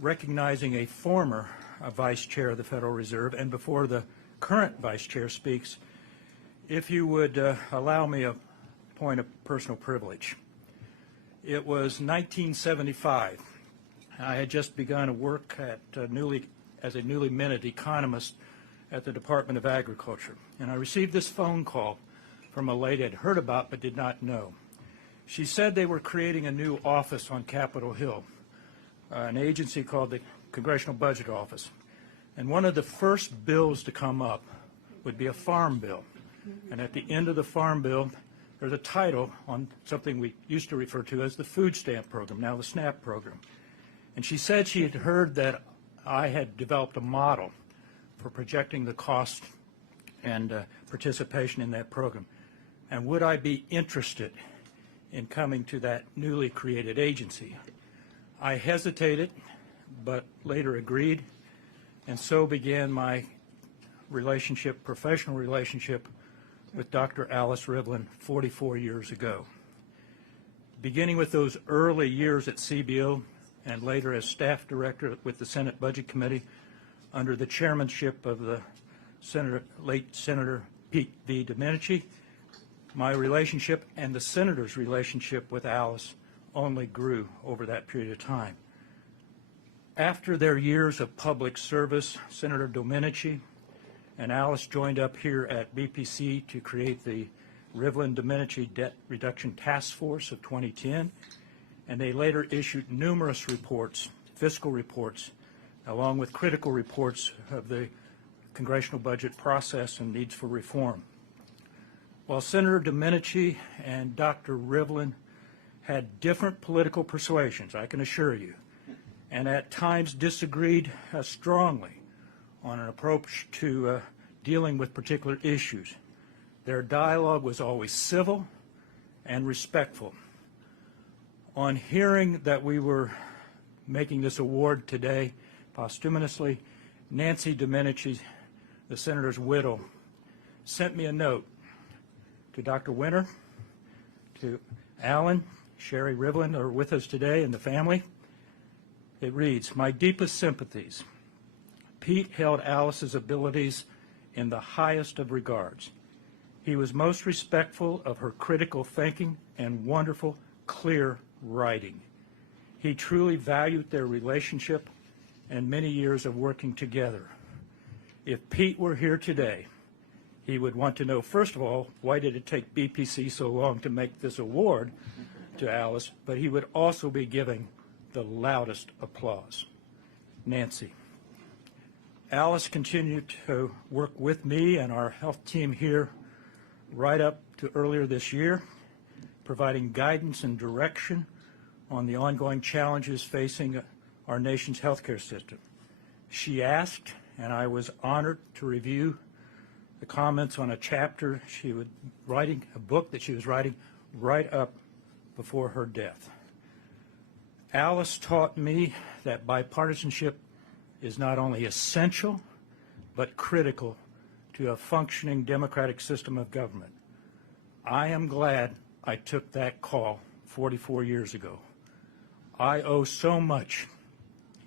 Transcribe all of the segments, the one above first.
recognizing a former Vice Chair of the Federal Reserve, and before the current Vice Chair speaks, if you would allow me a point of personal privilege. It was 1975. I had just begun to work at as a newly minted economist at the Department of Agriculture, and I received this phone call from a lady I'd heard about but did not know. She said they were creating a new office on Capitol Hill, an agency called the Congressional Budget Office. And one of the first bills to come up would be a farm bill. And at the end of the farm bill, there's a title on something we used to refer to as the food stamp program, now the SNAP program. And she said she had heard that I had developed a model for projecting the cost and participation in that program. And would I be interested in coming to that newly created agency? I hesitated, but later agreed, and so began my relationship, professional relationship, with Dr. Alice Rivlin 44 years ago. Beginning with those early years at CBO and later as staff director with the Senate Budget Committee under the chairmanship of the late Senator Pete V. Domenici, my relationship and the Senator's relationship with Alice only grew over that period of time. After their years of public service, Senator Domenici and Alice joined up here at BPC to create the Rivlin-Domenici Debt Reduction Task Force of 2010, and they later issued numerous reports, fiscal reports, along with critical reports of the congressional budget process and needs for reform. While Senator Domenici and Dr. Rivlin had different political persuasions, I can assure you, and at times disagreed strongly on an approach to dealing with particular issues, their dialogue was always civil and respectful. On hearing that we were making this award today posthumously, Nancy Domenici, the Senator's widow, sent me a note to Dr. Winter, to Alan, Sherry Rivlin are with us today, and the family. It reads, "My deepest sympathies. Pete held Alice's abilities in the highest of regards. He was most respectful of her critical thinking and wonderful, clear writing. He truly valued their relationship and many years of working together. If Pete were here today, he would want to know, first of all, why did it take BPC so long to make this award to Alice, but he would also be giving the loudest applause. Nancy." Alice continued to work with me and our health team here right up to earlier this year, providing guidance and direction on the ongoing challenges facing our nation's healthcare system. She asked, and I was honored to review the comments on a chapter she was writing, a book that she was writing right up before her death. Alice taught me that bipartisanship is not only essential, but critical to a functioning democratic system of government. I am glad I took that call 44 years ago. I owe so much,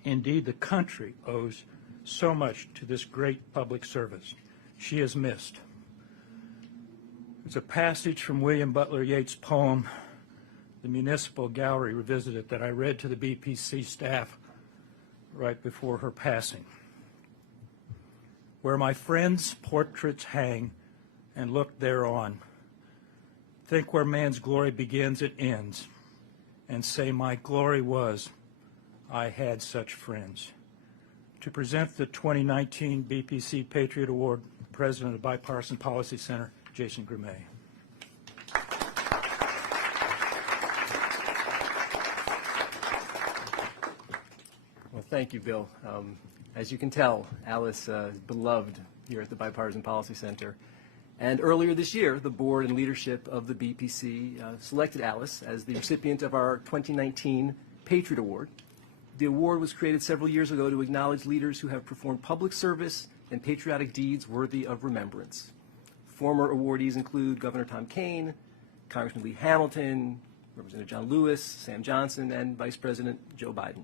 indeed the country owes so much to this great public service. She is missed. It's a passage from William Butler Yeats' poem, The Municipal Gallery Revisited, that I read to the BPC staff right before her passing. "Where my friends' portraits hang and look thereon, think where man's glory begins and ends, and say my glory was, I had such friends." To present the 2019 BPC Patriot Award, President of Bipartisan Policy Center, Jason Grimay. Well, thank you, Bill. As you can tell, Alice is beloved here at the Bipartisan Policy Center. And earlier this year, the board and leadership of the BPC selected Alice as the recipient of our 2019 Patriot Award. The award was created several years ago to acknowledge leaders who have performed public service and patriotic deeds worthy of remembrance. Former awardees include Governor Tom Kean, Congressman Lee Hamilton, Representative John Lewis, Sam Johnson, and Vice President Joe Biden.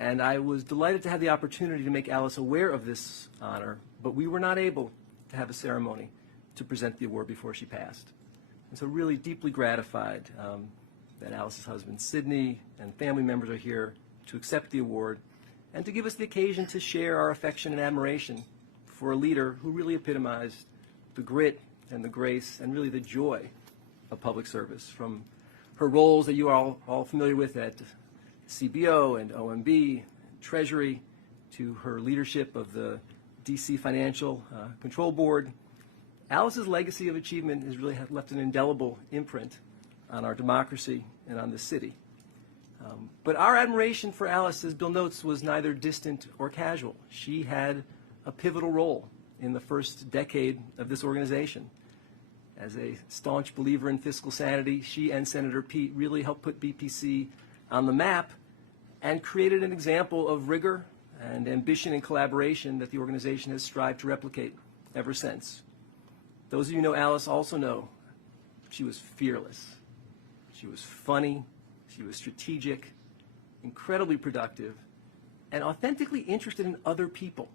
And I was delighted to have the opportunity to make Alice aware of this honor, but we were not able to have a ceremony to present the award before she passed. And so really deeply gratified that Alice's husband, Sidney, and family members are here to accept the award and to give us the occasion to share our affection and admiration for a leader who really epitomized the grit and the grace and really the joy of public service, from her roles that you are all familiar with at CBO and OMB, Treasury, to her leadership of the DC Financial Control Board. Alice's legacy of achievement has really left an indelible imprint on our democracy and on the city. But our admiration for Alice, as Bill notes, was neither distant or casual. She had a pivotal role in the first decade of this organization. As a staunch believer in fiscal sanity, she and Senator Pete really helped put BPC on the map and created an example of rigor and ambition and collaboration that the organization has strived to replicate ever since. Those of you who know Alice also know she was fearless. She was funny, she was strategic, incredibly productive, and authentically interested in other people,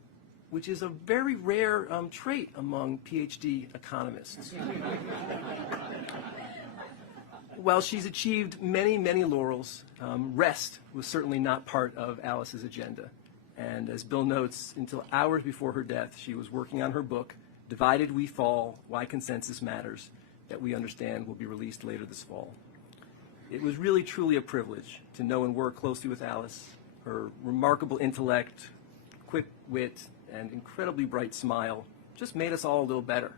which is a very rare trait among PhD economists. While she's achieved many, many laurels, rest was certainly not part of Alice's agenda. And as Bill notes, until hours before her death, she was working on her book, Divided We Fall, Why Consensus Matters, that we understand will be released later this fall. It was really, truly a privilege to know and work closely with Alice. Her remarkable intellect, quick wit, and incredibly bright smile just made us all a little better.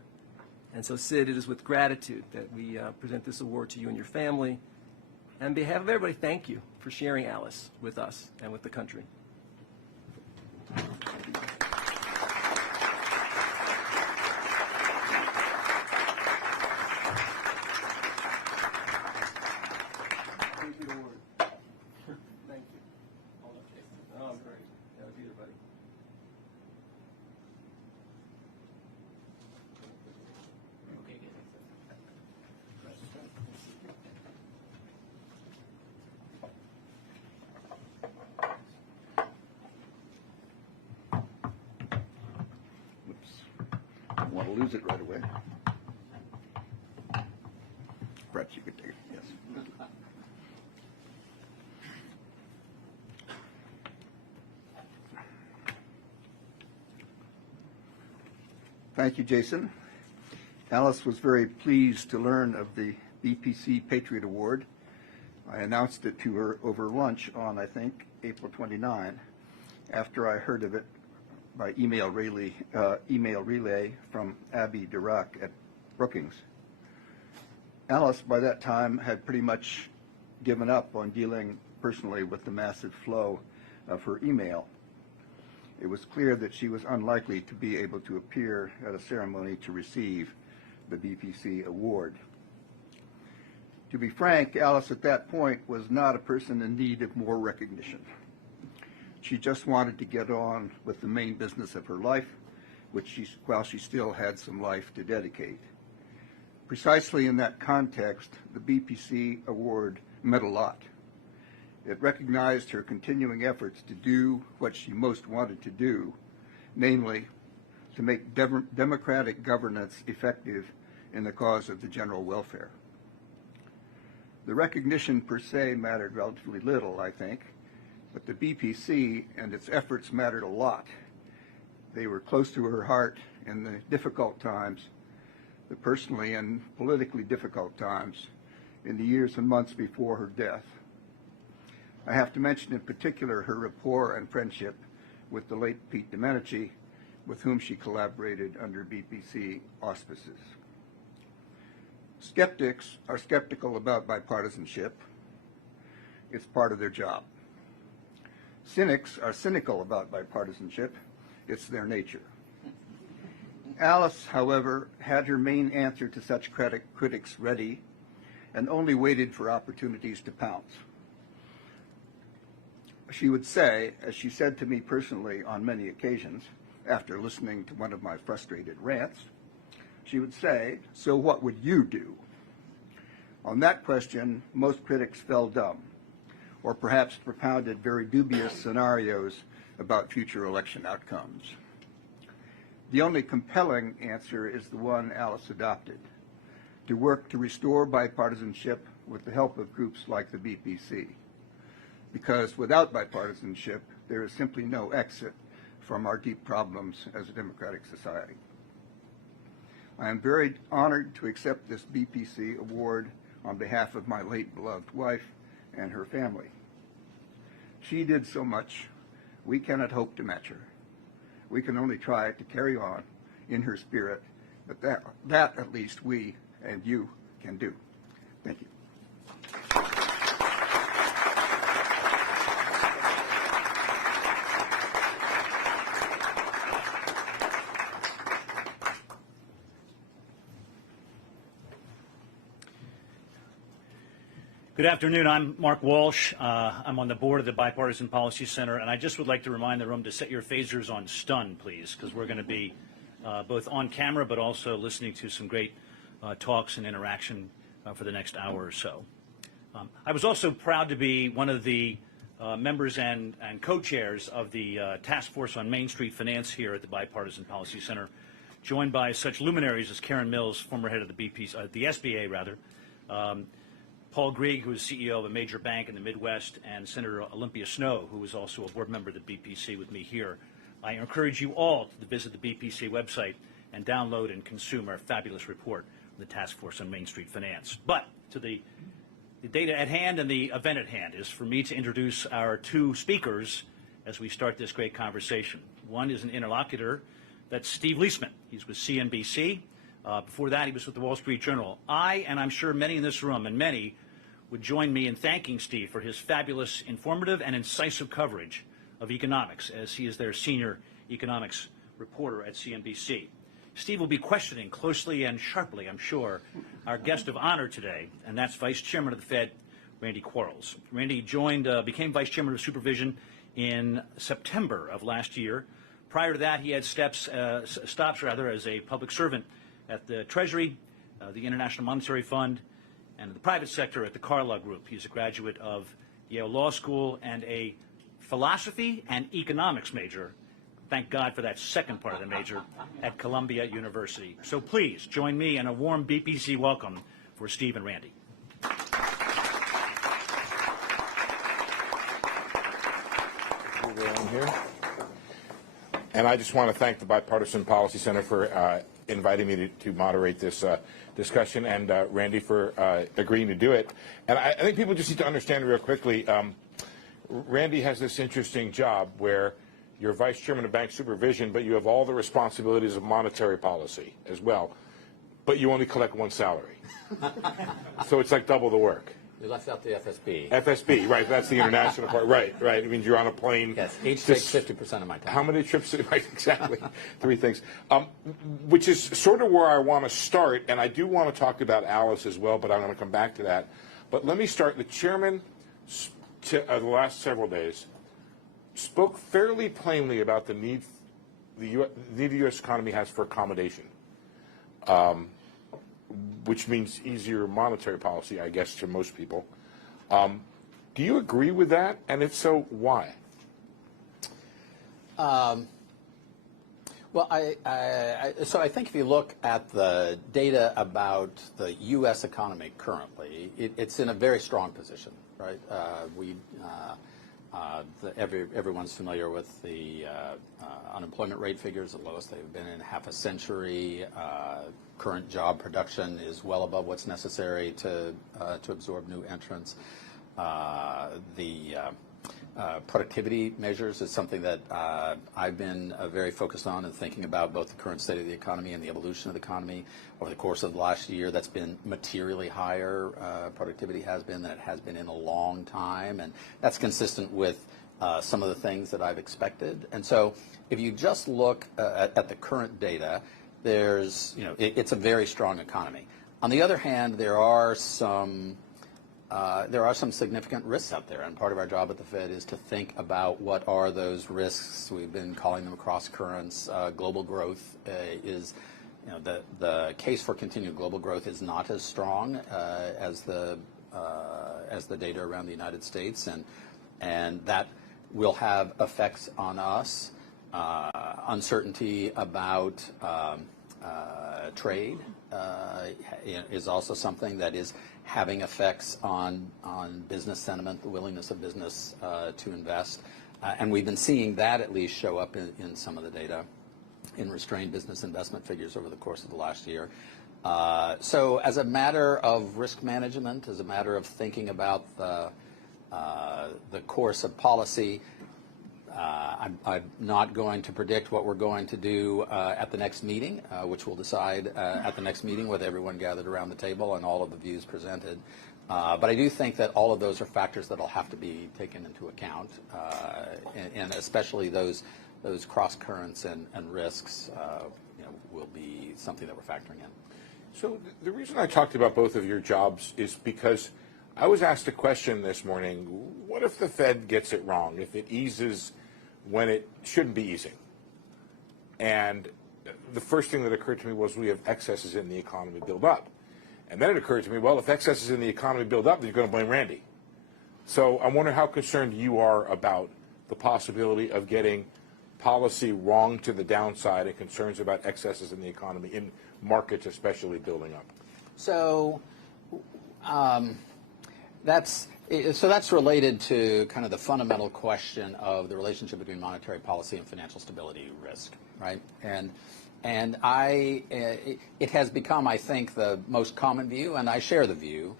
And so, Sid, it is with gratitude that we present this award to you and your family. And on behalf of everybody, thank you for sharing Alice with us and with the country. Thank you. Oh, great. That was either, buddy. Don't want to lose it right away. Brett, you could take it, yes. Thank you, Jason. Alice was very pleased to learn of the BPC Patriot Award. I announced it to her over lunch on, I think, April 29, after I heard of it by email relay from Abby Dirac at Brookings. Alice, by that time, had pretty much given up on dealing personally with the massive flow of her email. It was clear that she was unlikely to be able to appear at a ceremony to receive the BPC award. To be frank, Alice at that point was not a person in need of more recognition. She just wanted to get on with the main business of her life, while she still had some life to dedicate. Precisely in that context, the BPC award meant a lot. It recognized her continuing efforts to do what she most wanted to do, namely, to make democratic governance effective in the cause of the general welfare. The recognition per se mattered relatively little, I think, but the BPC and its efforts mattered a lot. They were close to her heart in the difficult times, the personally and politically difficult times, in the years and months before her death. I have to mention in particular her rapport and friendship with the late Pete Domenici, with whom she collaborated under BPC auspices. Skeptics are skeptical about bipartisanship. It's part of their job. Cynics are cynical about bipartisanship. It's their nature. Alice, however, had her main answer to such critics ready and only waited for opportunities to pounce. She would say, as she said to me personally on many occasions, after listening to one of my frustrated rants, she would say, "So what would you do?" On that question, most critics fell dumb. or perhaps propounded very dubious scenarios about future election outcomes. The only compelling answer is the one Alice adopted: to work to restore bipartisanship with the help of groups like the BPC. Because without bipartisanship, there is simply no exit from our deep problems as a democratic society. I am very honored to accept this BPC award on behalf of my late beloved wife and her family. She did so much, we cannot hope to match her. We can only try to carry on in her spirit, but that at least we and you can do. Thank you. Good afternoon. I'm Mark Walsh. I'm on the board of the Bipartisan Policy Center, and I just would like to remind the room to set your phasers on stun, please, because we're going to be both on camera but also listening to some great talks and interaction for the next hour or so. I was also proud to be one of the members and co-chairs of the Task Force on Main Street Finance here at the Bipartisan Policy Center, joined by such luminaries as Karen Mills, former head of the SBA, rather, Paul Grieg, who is CEO of a major bank in the Midwest, and Senator Olympia Snowe, who is also a board member of the BPC with me here. I encourage you all to visit the BPC website and download and consume our fabulous report on the Task Force on Main Street Finance. But to the data at hand and the event at hand is for me to introduce our two speakers as we start this great conversation. One is an interlocutor. That's Steve Liesman. He's with CNBC. Before that, he was with the Wall Street Journal. And I'm sure many in this room, and many would join me in thanking Steve for his fabulous, informative, and incisive coverage of economics, as he is their senior economics reporter at CNBC. Steve will be questioning closely and sharply, I'm sure, our guest of honor today, and that's Vice Chairman of the Fed, Randal Quarles. Randy became Vice Chairman of Supervision in September of last year. Prior to that, he had stops as a public servant at the Treasury, the International Monetary Fund, and the private sector at the Carlyle Group. He's a graduate of Yale Law School and a philosophy and economics major. Thank God for that second part of the major at Columbia University. So please join me in a warm BPC welcome for Steve and Randy. Here. And I just want to thank the Bipartisan Policy Center for inviting me to moderate this discussion, and Randy for agreeing to do it. And I think people just need to understand real quickly, Randy has this interesting job where you're Vice Chairman of Bank Supervision, but you have all the responsibilities of monetary policy as well, but you only collect one salary. So it's like double the work. You left out the FSB. FSB, right, that's the international part. Right. It means you're on a plane. Yes, each takes 50% of my time. How many trips? Right, exactly. Three things. Which is sort of where I want to start, and I do want to talk about Alice as well, but I'm going to come back to that. But let me start. The chairman, the last several days, spoke fairly plainly about the need the U.S. economy has for accommodation. Which means easier monetary policy, I guess, to most people. Do you agree with that? And if so, why? Well, so I think if you look at the data about the U.S. economy currently, it's in a very strong position, right? Everyone's familiar with the unemployment rate figures, the lowest they've been in half a century. Current job production is well above what's necessary to absorb new entrants. The productivity measures is something that I've been very focused on and thinking about, both the current state of the economy and the evolution of the economy. Over the course of the last year, that's been materially higher, productivity has been, than it has been in a long time, and that's consistent with some of the things that I've expected. And so if you just look at the current data, it's a very strong economy. On the other hand, there are some significant risks out there, and part of our job at the Fed is to think about what are those risks. We've been calling them cross currents. Global growth is, the case for continued global growth is not as strong as the data around the United States, and that will have effects on us. Uncertainty about trade is also something that is having effects on business sentiment, the willingness of business to invest. And we've been seeing that at least show up in some of the data in restrained business investment figures over the course of the last year. So as a matter of risk management, as a matter of thinking about the course of policy, I'm not going to predict what we're going to do at the next meeting, which we'll decide at the next meeting with everyone gathered around the table and all of the views presented. But I do think that all of those are factors that will have to be taken into account, and especially those cross currents and risks will be something that we're factoring in. So the reason I talked about both of your jobs is because I was asked a question this morning: what if the Fed gets it wrong? If it eases when it shouldn't be easing? And the first thing that occurred to me was we have excesses in the economy build up. And then it occurred to me, well, if excesses in the economy build up, then you're going to blame Randy. So I wonder how concerned you are about the possibility of getting policy wrong to the downside and concerns about excesses in the economy, in markets especially, building up. So that's related to kind of the fundamental question of the relationship between monetary policy and financial stability risk, right? And it has become, I think, the most common view, and I share the view,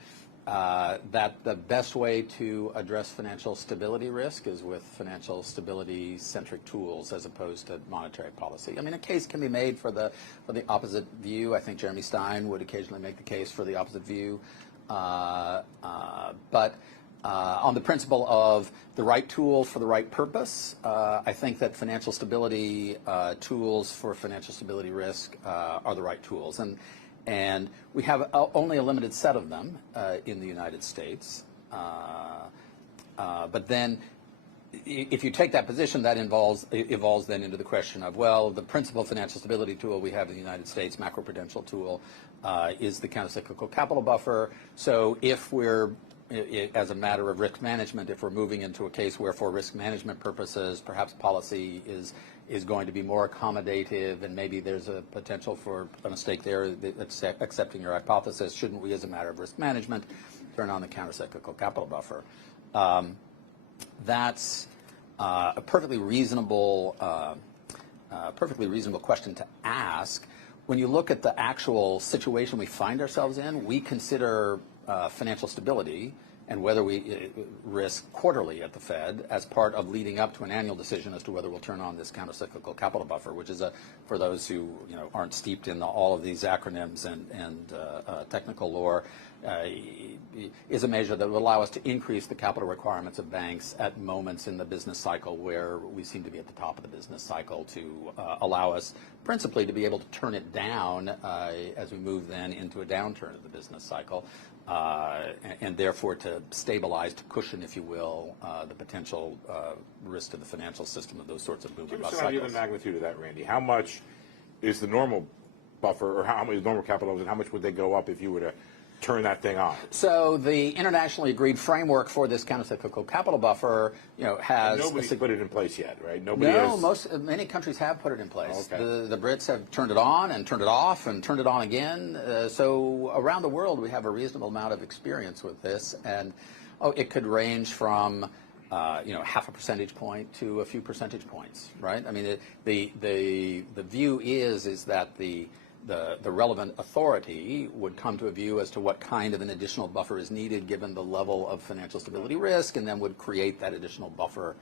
that the best way to address financial stability risk is with financial stability-centric tools as opposed to monetary policy. I mean, a case can be made for the opposite view. I think Jeremy Stein would occasionally make the case for the opposite view. But on the principle of the right tool for the right purpose, I think that financial stability tools for financial stability risk are the right tools. And we have only a limited set of them in the United States. But then if you take that position, that evolves then into the question of, well, the principal financial stability tool we have in the United States, macroprudential tool, is the countercyclical capital buffer. So if we're, as a matter of risk management, if we're moving into a case where for risk management purposes, perhaps policy is going to be more accommodative, and maybe there's a potential for a mistake there, accepting your hypothesis, shouldn't we, as a matter of risk management, turn on the countercyclical capital buffer? That's a perfectly reasonable question to ask. When you look at the actual situation we find ourselves in, we consider financial stability and whether we risk quarterly at the Fed as part of leading up to an annual decision as to whether we'll turn on this countercyclical capital buffer, which is, for those who aren't steeped in all of these acronyms and technical lore, is a measure that will allow us to increase the capital requirements of banks at moments in the business cycle where we seem to be at the top of the business cycle, to allow us principally to be able to turn it down as we move then into a downturn of the business cycle. And therefore to stabilize, to cushion, if you will, the potential risk to the financial system of those sorts of movement cycles. Give us an idea of the magnitude of that, Randy. How much is the normal buffer, or how many normal capital levels, and how much would they go up if you were to turn that thing on? So the internationally agreed framework for this countercyclical capital buffer, has... And nobody's put it in place yet, right? Many countries have put it in place. Okay. The Brits have turned it on and turned it off and turned it on again. So around the world, we have a reasonable amount of experience with this, and it could range from half a percentage point to a few percentage points, right? I mean, the view is that the relevant authority would come to a view as to what kind of an additional buffer is needed given the level of financial stability risk, and then would create that additional buffer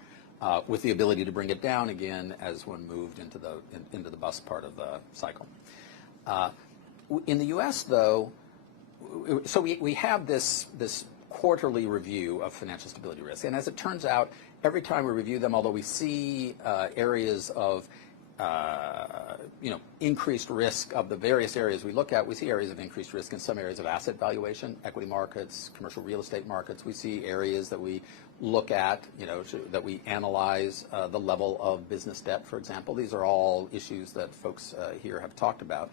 with the ability to bring it down again as one moved into the bust part of the cycle. In the U.S., though, so we have this quarterly review of financial stability risk, and as it turns out, every time we review them, although we see areas of increased risk of the various areas we look at, we see areas of increased risk in some areas of asset valuation, equity markets, commercial real estate markets. We see areas that we look at, that we analyze the level of business debt, for example. These are all issues that folks here have talked about.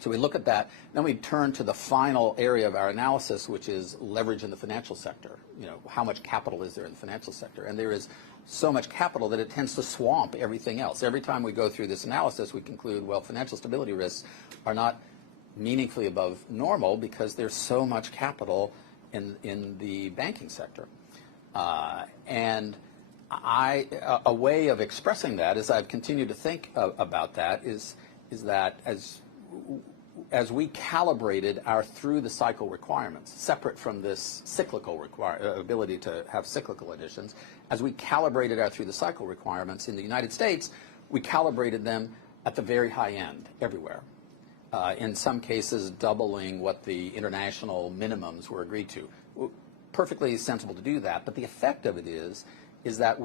So we look at that, then we turn to the final area of our analysis, which is leverage in the financial sector. You know, how much capital is there in the financial sector? And there is so much capital that it tends to swamp everything else. Every time we go through this analysis, we conclude, well, financial stability risks are not meaningfully above normal because there's so much capital in the banking sector. And a way of expressing that, as I've continued to think about that, is that as we calibrated our through-the-cycle requirements, separate from this cyclical ability to have cyclical additions, as we calibrated our through-the-cycle requirements in the United States, we calibrated them at the very high end everywhere. In some cases, doubling what the international minimums were agreed to. Perfectly sensible to do that, but the effect of it is that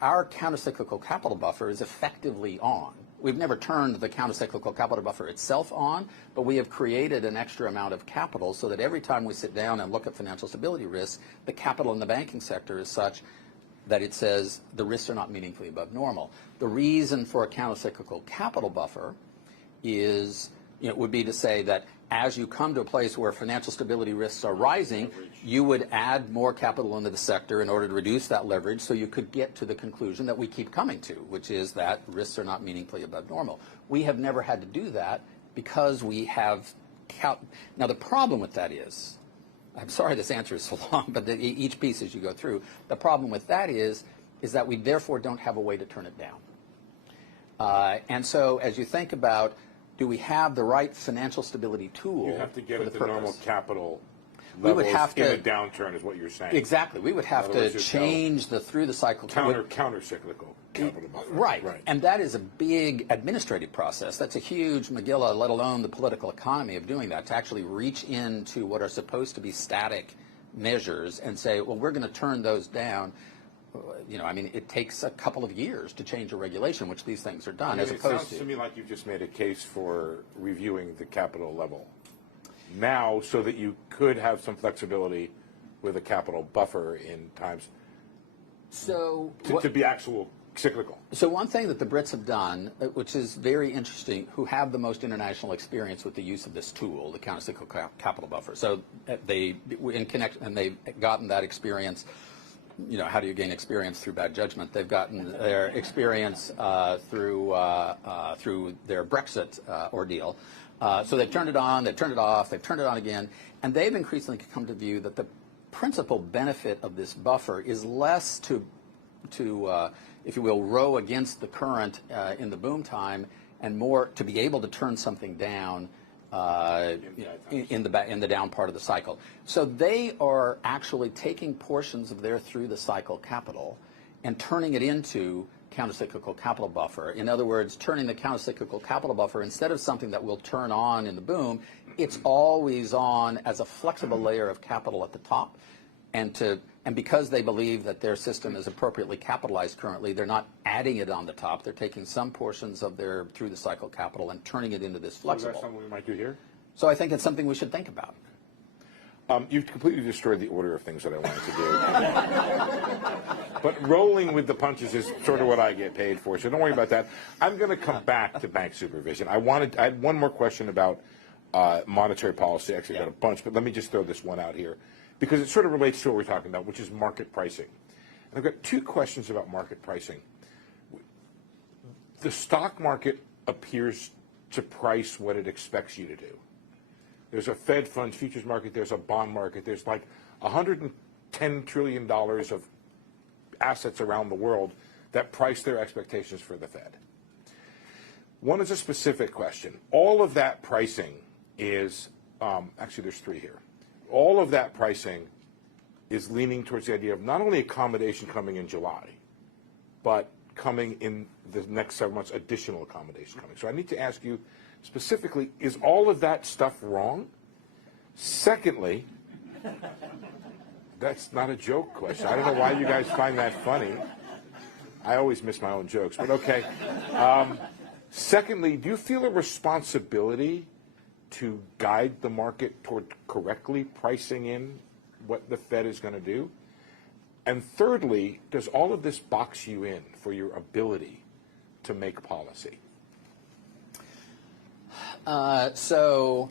our countercyclical capital buffer is effectively on. We've never turned the countercyclical capital buffer itself on, but we have created an extra amount of capital so that every time we sit down and look at financial stability risks, the capital in the banking sector is such that it says the risks are not meaningfully above normal. The reason for a countercyclical capital buffer is, would be to say that as you come to a place where financial stability risks are rising, you would add more capital into the sector in order to reduce that leverage so you could get to the conclusion that we keep coming to, which is that risks are not meaningfully above normal. We have never had to do that because we have now the problem with that is, I'm sorry this answer is so long, but each piece as you go through, the problem with that is that we therefore don't have a way to turn it down. And so as you think about, do we have the right financial stability tool? You have to get at the normal capital we would levels have to, in a downturn is what you're saying. Exactly. We would have to change the through-the-cycle counter-cyclical capital buffer. Right. And that is a big administrative process. That's a huge McGilla, let alone the political economy of doing that, to actually reach into what are supposed to be static measures and say, well, we're going to turn those down. I mean, it takes a couple of years to change a regulation, which these things are done, as opposed to... It sounds to me like you've just made a case for reviewing the capital level now so that you could have some flexibility with a capital buffer in times to be actual cyclical. So one thing that the Brits have done, which is very interesting, who have the most international experience with the use of this tool, the countercyclical capital buffer. So they've gotten that experience. How do you gain experience through bad judgment? They've gotten their experience through their Brexit ordeal. So they've turned it on, they've turned it off, they've turned it on again, and they've increasingly come to view that the principal benefit of this buffer is less to if you will, row against the current in the boom time, and more to be able to turn something down in the down part of the cycle. So they are actually taking portions of their through the cycle capital and turning it into countercyclical capital buffer. In other words, turning the countercyclical capital buffer, instead of something that will turn on in the boom, it's always on as a flexible layer of capital at the top. And because they believe that their system is appropriately capitalized currently, they're not adding it on the top. They're taking some portions of their through-the-cycle capital and turning it into this flexible. Is that something we might do here? So I think it's something we should think about. You've completely destroyed the order of things that I wanted to do. But rolling with the punches is sort of what I get paid for, so don't worry about that. I'm going to come back to bank supervision. I had one more question about monetary policy. Actually, I got a bunch, but let me just throw this one out here, because it sort of relates to what we're talking about, which is market pricing. And I've got two questions about market pricing. The stock market appears to price what it expects you to do. There's a Fed funds futures market, there's a bond market, there's like $110 trillion of assets around the world that price their expectations for the Fed. One is a specific question. All of that pricing is, actually there's three here. All of that pricing is leaning towards the idea of not only accommodation coming in July, but coming in the next several months, additional accommodation coming. So I need to ask you specifically, is all of that stuff wrong? Secondly, that's not a joke question. I don't know why you guys find that funny. I always miss my own jokes, but okay. Secondly, do you feel a responsibility to guide the market toward correctly pricing in what the Fed is going to do? And thirdly, does all of this box you in for your ability to make policy? So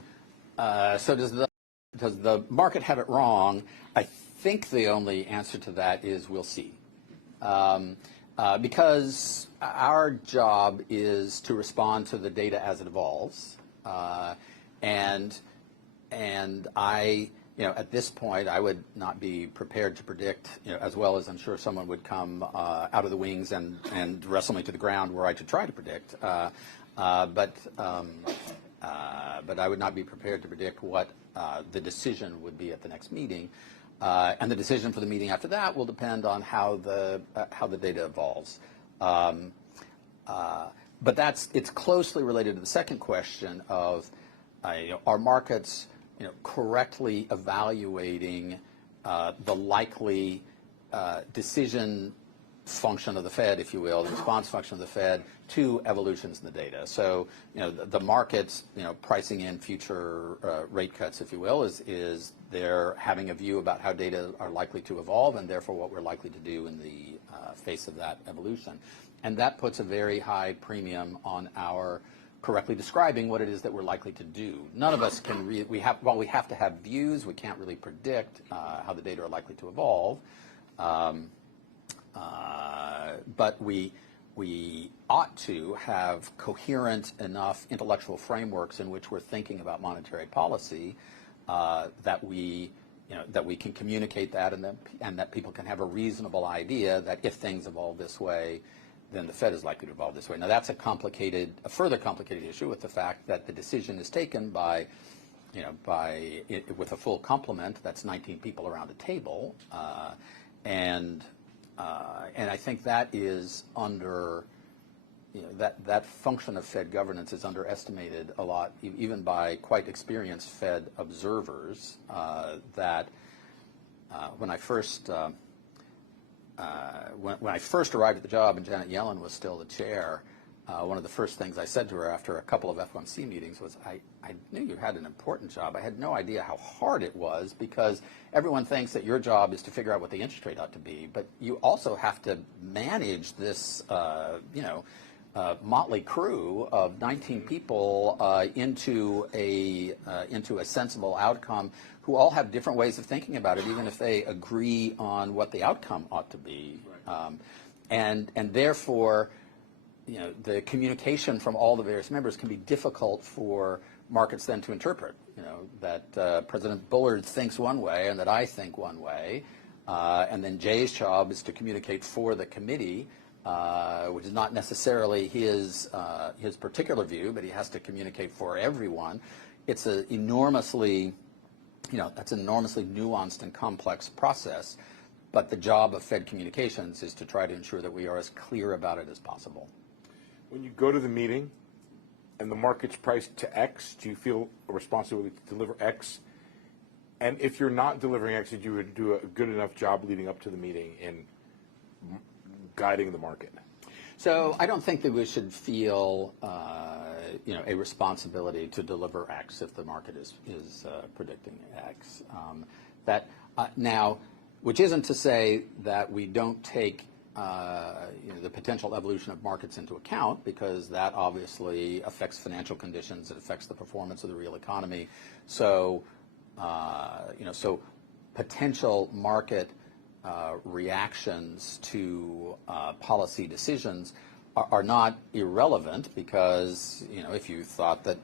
does the market have it wrong? I think the only answer to that is we'll see. Because our job is to respond to the data as it evolves. And I, at this point, I would not be prepared to predict, as well as I'm sure someone would come out of the wings and wrestle me to the ground were I to try to predict. But I would not be prepared to predict what the decision would be at the next meeting. And the decision for the meeting after that will depend on how the data evolves. But it's closely related to the second question of are markets correctly evaluating the likely decision function of the Fed, if you will, the response function of the Fed to evolutions in the data. So, the markets, pricing in future rate cuts, if you will, is they're having a view about how data are likely to evolve and therefore what we're likely to do in the face of that evolution. And that puts a very high premium on our correctly describing what it is that we're likely to do. None of us can we have to have views, we can't really predict how the data are likely to evolve. But we ought to have coherent enough intellectual frameworks in which we're thinking about monetary policy that we can communicate that and that people can have a reasonable idea that if things evolve this way, then the Fed is likely to evolve this way. Now that's a further complicated issue with the fact that the decision is taken with a full complement. That's 19 people around a table, and I think that is that function of Fed governance is underestimated a lot, even by quite experienced Fed observers. When I first arrived at the job and Janet Yellen was still the chair, one of the first things I said to her after a couple of FOMC meetings was, I knew you had an important job. I had no idea how hard it was because everyone thinks that your job is to figure out what the interest rate ought to be, but you also have to manage this, motley crew of 19 people into a sensible outcome who all have different ways of thinking about it, even if they agree on what the outcome ought to be. Right. And therefore, the communication from all the various members can be difficult for markets then to interpret. That President Bullard thinks one way and that I think one way, and then Jay's job is to communicate for the committee, which is not necessarily his particular view, but he has to communicate for everyone. It's an enormously nuanced and complex process, but the job of Fed communications is to try to ensure that we are as clear about it as possible. When you go to the meeting and the market's priced to X, do you feel a responsibility to deliver X? And if you're not delivering X, did you would do a good enough job leading up to the meeting in guiding the market? So I don't think that we should feel a responsibility to deliver X if the market is predicting X. Now, which isn't to say that we don't take the potential evolution of markets into account, because that obviously affects financial conditions. It affects the performance of the real economy. So, so potential market reactions to policy decisions are not irrelevant, because if you thought that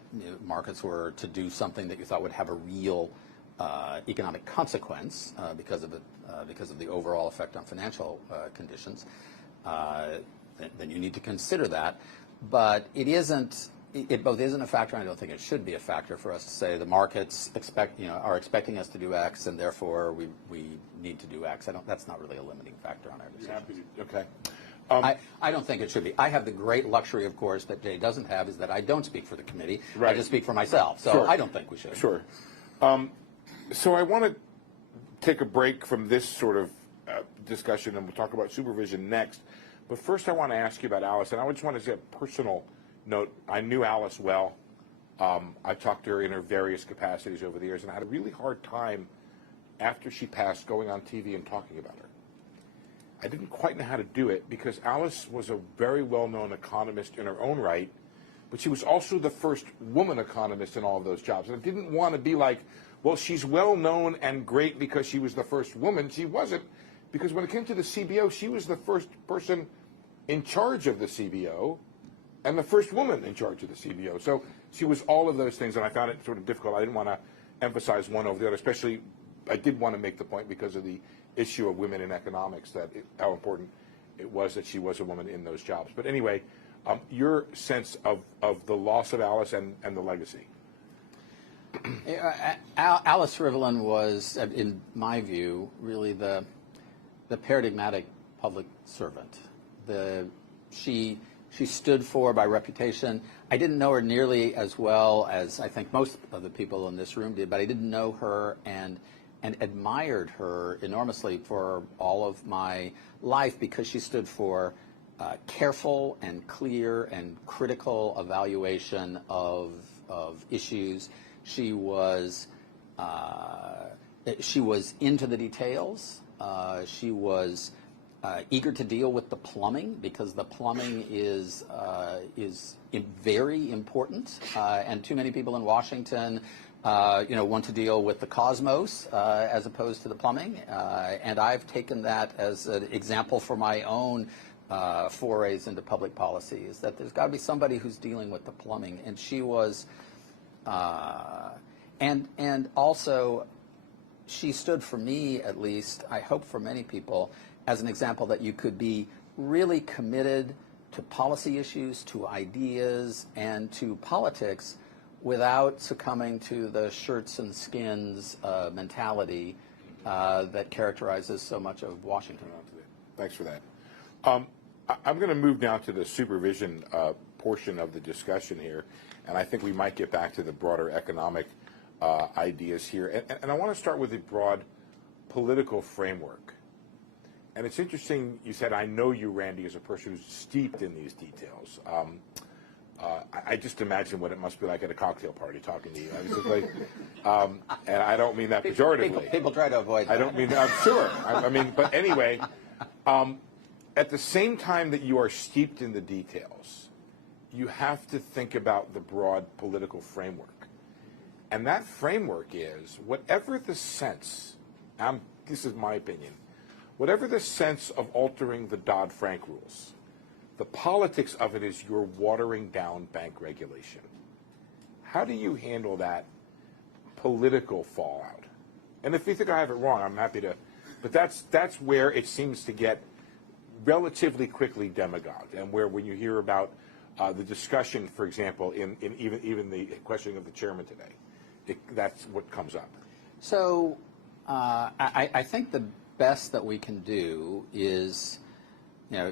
markets were to do something that you thought would have a real economic consequence because of the overall effect on financial conditions, then you need to consider that. But it both isn't a factor, and I don't think it should be a factor for us to say the markets are expecting us to do X, and therefore we need to do X. That's not really a limiting factor on our decisions. Okay. I don't think it should be. I have the great luxury, of course, that Jay doesn't have, is that I don't speak for the committee. Right. I just speak for myself. So Sure. I don't think we should. Sure. So I want to take a break from this sort of discussion, and we'll talk about supervision next. But first I want to ask you about Alice, and I just want to say a personal note. I knew Alice well. I talked to her in her various capacities over the years, and I had a really hard time after she passed going on TV and talking about her. I didn't quite know how to do it, because Alice was a very well-known economist in her own right, but she was also the first woman economist in all of those jobs. And I didn't want to be like, well, she's well known and great because she was the first woman. She wasn't, because when it came to the CBO, she was the first person in charge of the CBO and the first woman in charge of the CBO. So she was all of those things, and I found it sort of difficult. I didn't want to emphasize one over the other, especially I did want to make the point because of the issue of women in economics, how important it was that she was a woman in those jobs. But anyway, your sense of the loss of Alice and the legacy. Alice Rivlin was, in my view, really the paradigmatic public servant. She stood for, by reputation, I didn't know her nearly as well as I think most of the people in this room did, but I did know her and admired her enormously for all of my life because she stood for careful and clear and critical evaluation of issues. She was into the details. She was eager to deal with the plumbing because the plumbing is very important, and too many people in Washington, want to deal with the cosmos as opposed to the plumbing. And I've taken that as an example for my own forays into public policy, is that there's got to be somebody who's dealing with the plumbing, and she was. And also, she stood for me, at least, I hope for many people, as an example that you could be really committed to policy issues, to ideas, and to politics without succumbing to the shirts and skins mentality that characterizes so much of Washington. Thanks for that. I'm going to move now to the supervision portion of the discussion here, and I think we might get back to the broader economic ideas here. And I want to start with the broad political framework. And it's interesting, you said, I know you, Randy, as a person who's steeped in these details. I just imagine what it must be like at a cocktail party talking to you. I was just like, and I don't mean that pejoratively. People try to avoid that. I don't mean that, I'm sure. I mean, but anyway, at the same time that you are steeped in the details, you have to think about the broad political framework. And that framework is, whatever the sense, this is my opinion, whatever the sense of altering the Dodd-Frank rules, the politics of it is you're watering down bank regulation. How do you handle that political fallout? And if you think I have it wrong, I'm happy to, but that's where it seems to get relatively quickly demagogued, and where when you hear about the discussion, for example, in even the questioning of the chairman today, that's what comes up. So I think the best that we can do is, I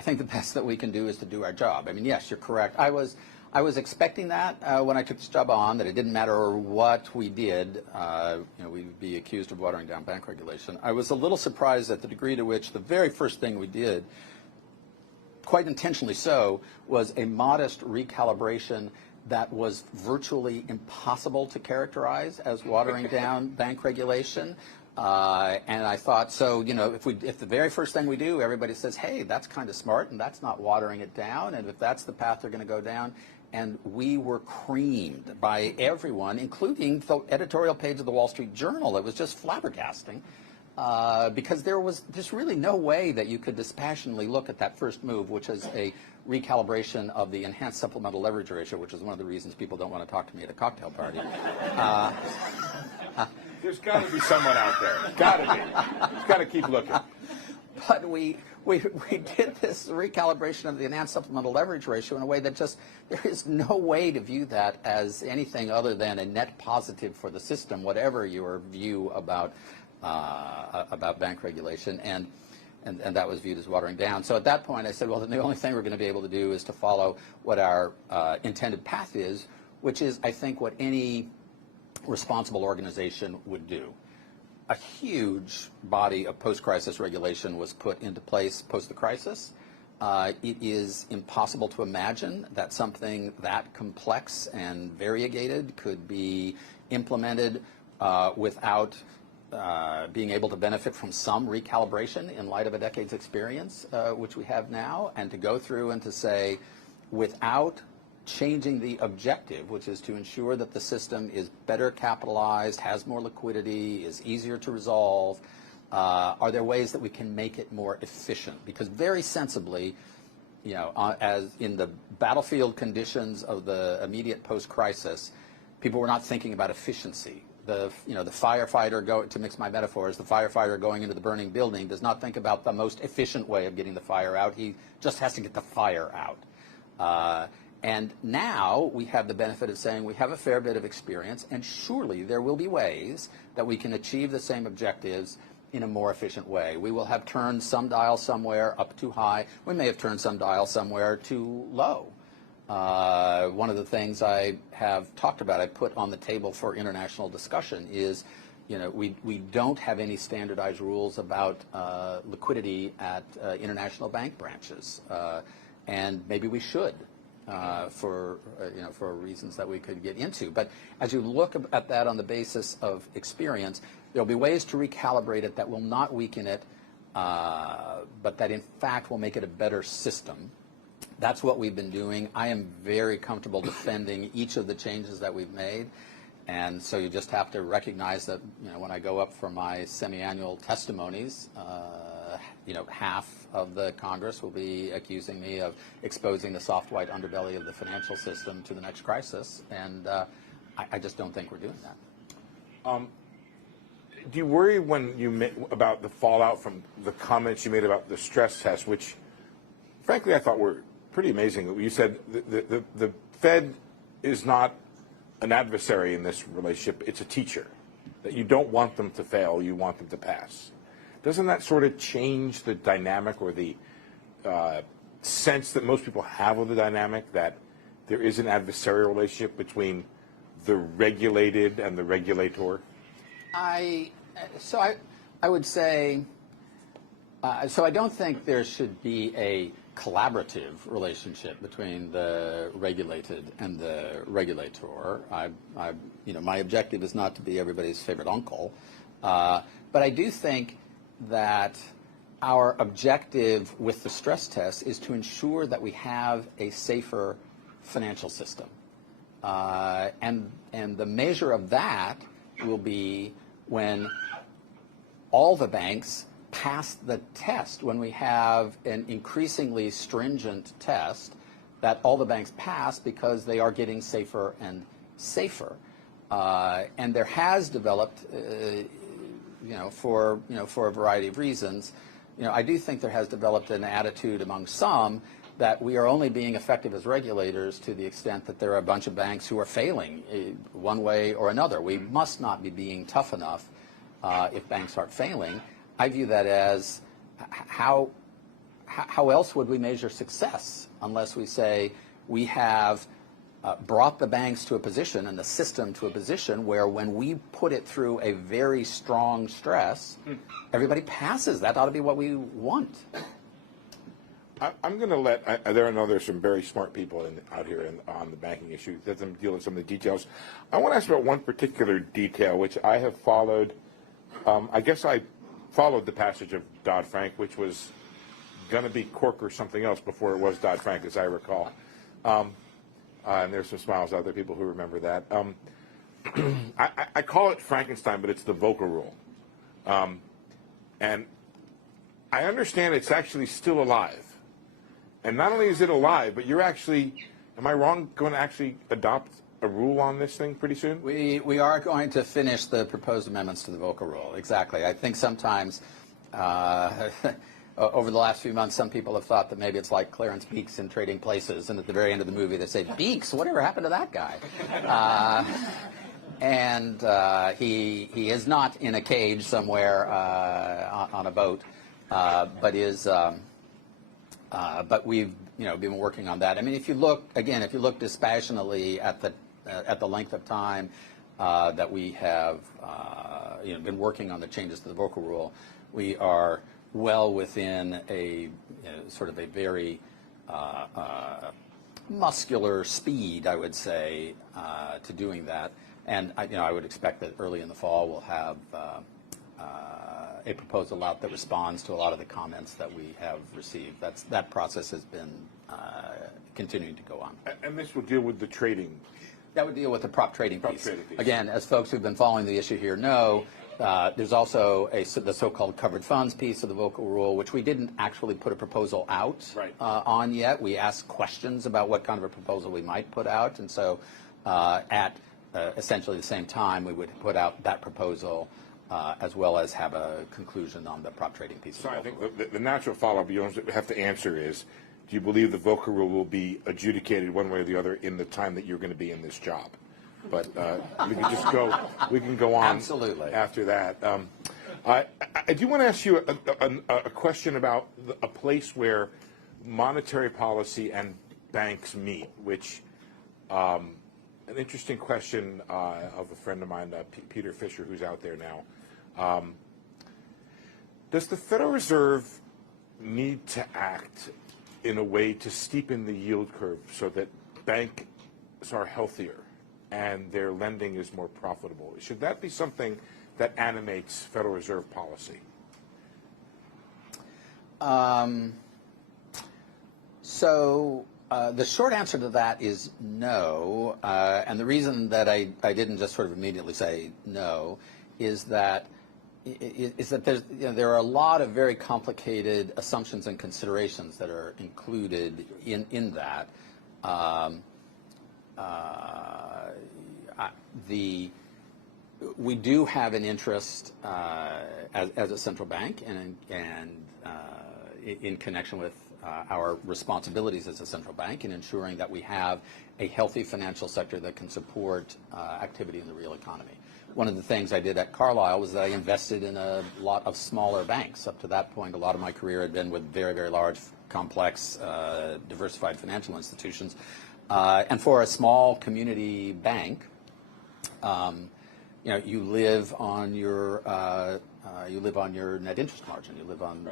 think the best that we can do is to do our job. I mean, yes, you're correct. I was expecting that when I took this job on, that it didn't matter what we did, we'd be accused of watering down bank regulation. I was a little surprised at the degree to which the very first thing we did, quite intentionally so, was a modest recalibration that was virtually impossible to characterize as watering down bank regulation. And I thought, so, if the very first thing we do, everybody says, hey, that's kind of smart, and that's not watering it down, and if that's the path they're going to go down, and we were creamed by everyone, including the editorial page of the Wall Street Journal. It was just flabbergasting, because there was just really no way that you could dispassionately look at that first move, which is a recalibration of the enhanced supplemental leverage ratio, which is one of the reasons people don't want to talk to me at a cocktail party. There's got to be someone out there. Got to be. Got to keep looking. But we did this recalibration of the enhanced supplemental leverage ratio in a way that just, there is no way to view that as anything other than a net positive for the system, whatever your view about bank regulation. And that was viewed as watering down. So at that point, I said, well, then the only thing we're going to be able to do is to follow what our intended path is, which is, I think, what any responsible organization would do. A huge body of post-crisis regulation was put into place post the crisis. It is impossible to imagine that something that complex and variegated could be implemented without being able to benefit from some recalibration in light of a decade's experience, which we have now, and to go through and to say, without changing the objective, which is to ensure that the system is better capitalized, has more liquidity, is easier to resolve, are there ways that we can make it more efficient? Because very sensibly, you know, as in the battlefield conditions of the immediate post-crisis, people were not thinking about efficiency. The firefighter, to mix my metaphors, the firefighter going into the burning building does not think about the most efficient way of getting the fire out. He just has to get the fire out. And now we have the benefit of saying we have a fair bit of experience, and surely there will be ways that we can achieve the same objectives in a more efficient way. We will have turned some dial somewhere up too high. We may have turned some dial somewhere too low. One of the things I have talked about, I put on the table for international discussion is, you know, we don't have any standardized rules about liquidity at international bank branches, and maybe we should. For reasons that we could get into. But as you look at that on the basis of experience, there'll be ways to recalibrate it that will not weaken it, but that in fact will make it a better system. That's what we've been doing. I am very comfortable defending each of the changes that we've made. And so you just have to recognize that, you know, when I go up for my semi-annual testimonies, half of the Congress will be accusing me of exposing the soft white underbelly of the financial system to the next crisis, and I just don't think we're doing that. Do you worry when about the fallout from the comments you made about the stress test, which, frankly, I thought were pretty amazing? You said the Fed is not an adversary in this relationship; it's a teacher. That you don't want them to fail, you want them to pass. Doesn't that sort of change the dynamic or the sense that most people have of the dynamic, that there is an adversarial relationship between the regulated and the regulator? I would say, so I don't think there should be a collaborative relationship between the regulated and the regulator. My objective is not to be everybody's favorite uncle, but I do think that our objective with the stress test is to ensure that we have a safer financial system. And the measure of that will be when all the banks pass the test, when we have an increasingly stringent test that all the banks pass because they are getting safer and safer. And there has developed for a variety of reasons, I do think there has developed an attitude among some that we are only being effective as regulators to the extent that there are a bunch of banks who are failing one way or another. We must not be being tough enough if banks aren't failing. I view that as how else would we measure success unless we say we have brought the banks to a position and the system to a position where when we put it through a very strong stress, everybody passes. That ought to be what we want. I'm going to let, I know there's some very smart people out here on the banking issue. Let them deal with some of the details. I want to ask about one particular detail, which I have followed. I guess I followed the passage of Dodd-Frank, which was going to be Cork or something else before it was Dodd-Frank, as I recall. And there's some smiles out there, people who remember that. I call it Frankenstein, but it's the Volcker Rule. And I understand it's actually still alive. And not only is it alive, but you're actually, am I wrong, going to actually adopt a rule on this thing pretty soon? We are going to finish the proposed amendments to the Volcker Rule, exactly. I think sometimes over the last few months, some people have thought that maybe it's like Clarence Beeks in Trading Places, and at the very end of the movie they say, Beeks, whatever happened to that guy? He is not in a cage somewhere on a boat, but we've been working on that. I mean, if you look dispassionately at the length of time that we have been working on the changes to the Volcker Rule, we are well within a sort of a very muscular speed, I would say, to doing that. And I would expect that early in the fall we'll have a proposal out that responds to a lot of the comments that we have received. That process has been continuing to go on. And this will deal with the trading. That would deal with the prop trading piece. Trading piece. Again, as folks who've been following the issue here know, there's also the so-called covered funds piece of the Volcker Rule, which we didn't actually put a proposal out on yet. We asked questions about what kind of a proposal we might put out, and so at essentially the same time, we would put out that proposal as well as have a conclusion on the prop trading piece. So I think the natural follow-up you have to answer is, do you believe the Volcker Rule will be adjudicated one way or the other in the time that you're going to be in this job? But we can just go. We can go on. Absolutely. After that, I do want to ask you a question about a place where monetary policy and banks meet, which an interesting question of a friend of mine, Peter Fisher, who's out there now. Does the Federal Reserve need to act in a way to steepen the yield curve so that banks are healthier and their lending is more profitable? Should that be something that animates Federal Reserve policy? The short answer to that is no, and the reason that I didn't just sort of immediately say no is that there's, there are a lot of very complicated assumptions and considerations that are included in that. We do have an interest as a central bank and in connection with our responsibilities as a central bank in ensuring that we have a healthy financial sector that can support activity in the real economy. One of the things I did at Carlyle was that I invested in a lot of smaller banks. Up to that point, a lot of my career had been with very, very large, complex, diversified financial institutions. And for a small community bank, you live on your net interest margin. You live on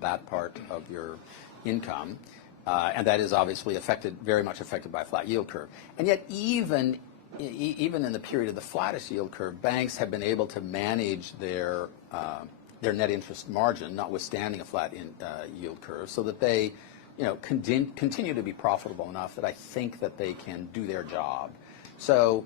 that part of your income, and that is obviously very much affected by a flat yield curve. And yet, even in the period of the flattest yield curve, banks have been able to manage their net interest margin, notwithstanding a flat yield curve, so that they continue to be profitable enough that I think that they can do their job. So